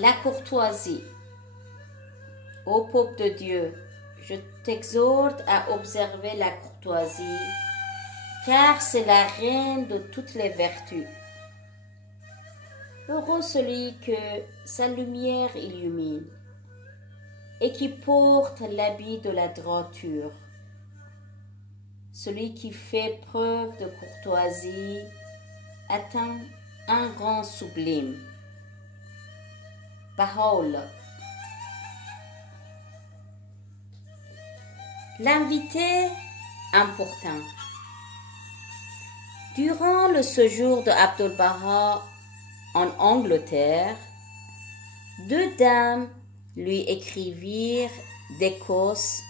La courtoisie. Ô peuple de Dieu, je t'exhorte à observer la courtoisie, car c'est la reine de toutes les vertus. Heureux celui que sa lumière illumine et qui porte l'habit de la droiture. Celui qui fait preuve de courtoisie atteint un rang sublime. Parole. L'invité important. Durant le séjour de Abdu'l-Baha en Angleterre, deux dames lui écrivirent d'Écosse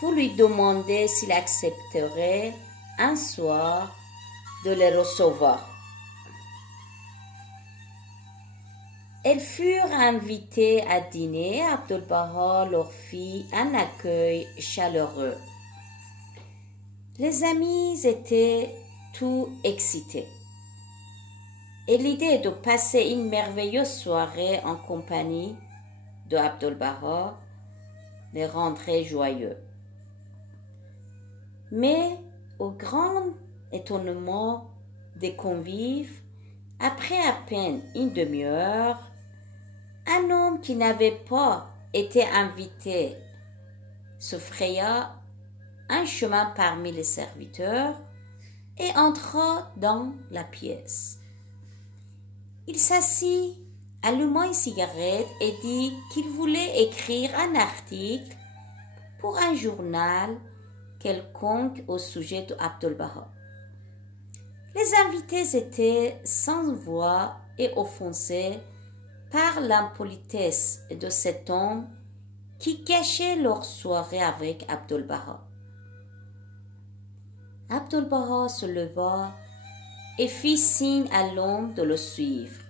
pour lui demander s'il accepterait un soir de les recevoir. Elles furent invitées à dîner. Abdu'l-Baha leur fit un accueil chaleureux. Les amis étaient tout excités. Et l'idée de passer une merveilleuse soirée en compagnie de Abdu'l-Baha les rendrait joyeux. Mais au grand étonnement des convives, après à peine une demi-heure, un homme qui n'avait pas été invité se fraya un chemin parmi les serviteurs et entra dans la pièce. Il s'assit, alluma une cigarette et dit qu'il voulait écrire un article pour un journal quelconque au sujet d'Abdu'l-Baha. Les invités étaient sans voix et offensés par l'impolitesse de cet homme qui gâchait leur soirée avec Abdu'l-Baha. Abdu'l-Baha se leva et fit signe à l'homme de le suivre.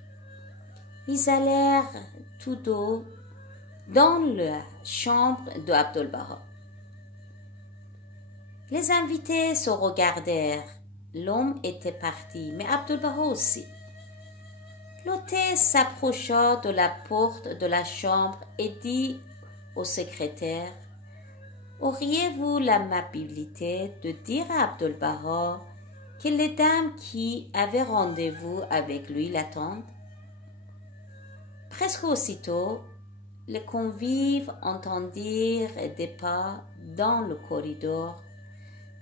Ils allèrent tous deux dans la chambre de Abdu'l-Baha. Les invités se regardèrent. L'homme était parti, mais Abdu'l-Baha aussi. L'hôtesse s'approcha de la porte de la chambre et dit au secrétaire: « Auriez-vous l'amabilité de dire à Abdu'l-Baha que les dames qui avaient rendez-vous avec lui l'attendent ?» Presque aussitôt, les convives entendirent des pas dans le corridor,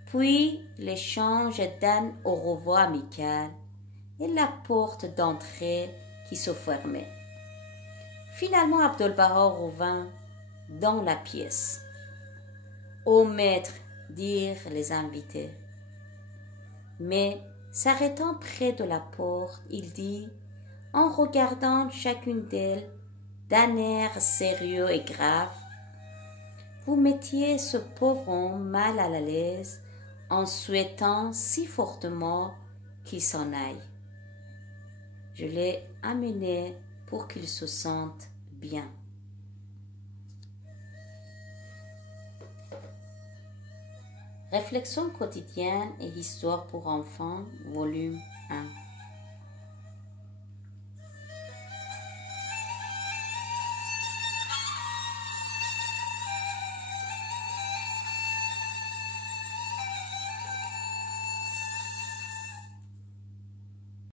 puis l'échange d'un au revoir amical et la porte d'entrée qui se fermait. Finalement, Abdu'l-Baha revint dans la pièce. « Ô maître » dirent les invités. Mais, s'arrêtant près de la porte, il dit, en regardant chacune d'elles d'un air sérieux et grave: « Vous mettiez ce pauvre homme mal à l'aise en souhaitant si fortement qu'il s'en aille. Je l'ai amené pour qu'il se sente bien. » Réflexions quotidiennes et histoire pour enfants, volume 1.